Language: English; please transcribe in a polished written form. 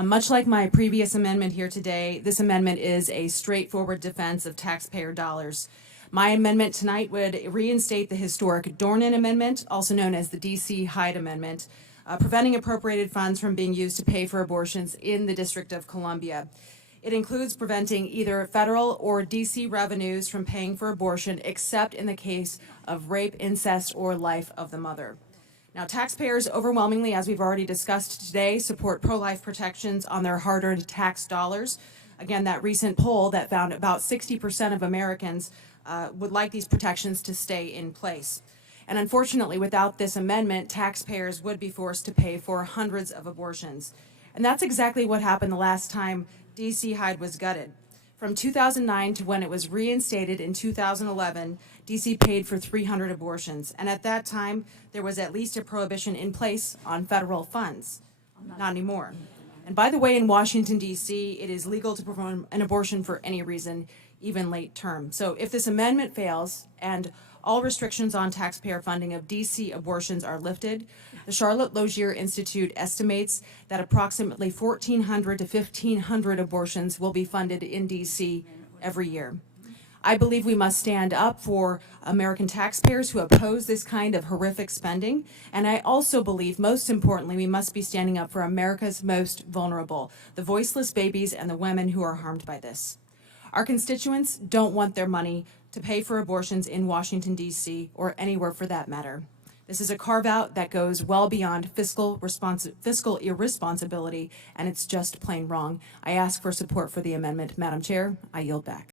Much like my previous amendment here today, this amendment is a straightforward defense of taxpayer dollars. My amendment tonight would reinstate the historic Dornan Amendment, also known as the D.C. Hyde Amendment, preventing appropriated funds from being used to pay for abortions in the District of Columbia. It includes preventing either federal or D.C. revenues from paying for abortion, except in the case of rape, incest, or life of the mother. Now, taxpayers overwhelmingly, as we've already discussed today, support pro-life protections on their hard-earned tax dollars. Again, that recent poll that found about 60% of Americans would like these protections to stay in place. And unfortunately, without this amendment, taxpayers would be forced to pay for hundreds of abortions. And that's exactly what happened the last time D.C. Hyde was gutted. From 2009 to when it was reinstated in 2011, D.C. paid for 300 abortions. And at that time, there was at least a prohibition in place on federal funds. Not anymore. And by the way, in Washington, D.C., it is legal to perform an abortion for any reason, even late term. So if this amendment fails and all restrictions on taxpayer funding of D.C. abortions are lifted, the Charlotte Logier Institute estimates that approximately 1,400 to 1,500 abortions will be funded in D.C. every year. I believe we must stand up for American taxpayers who oppose this kind of horrific spending, and I also believe, most importantly, we must be standing up for America's most vulnerable, the voiceless babies and the women who are harmed by this. Our constituents don't want their money to pay for abortions in Washington, D.C., or anywhere for that matter. This is a carve-out that goes well beyond fiscal irresponsibility, and it's just plain wrong. I ask for support for the amendment. Madam Chair, I yield back.